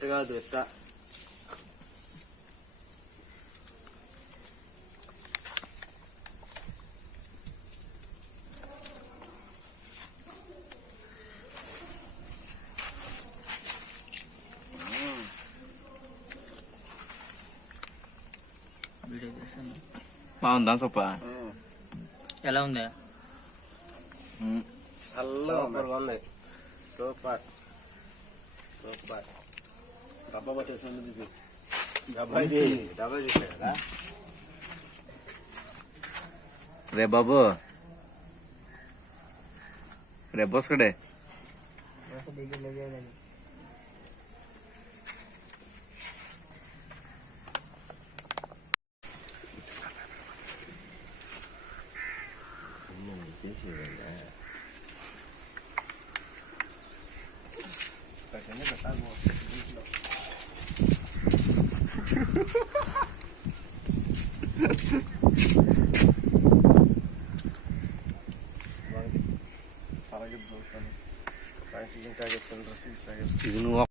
మెత్తగా దోశ బాగుందా సొప్ప ఎలా ఉందా చల్లగా ఉంది super super డబ్బా పట్టేసింది ఇది డబ్బా ఇది డబ్బా చూసా కదా రే బాబు రే బోస్కడే Bang, para gitu kan. Kayak saya.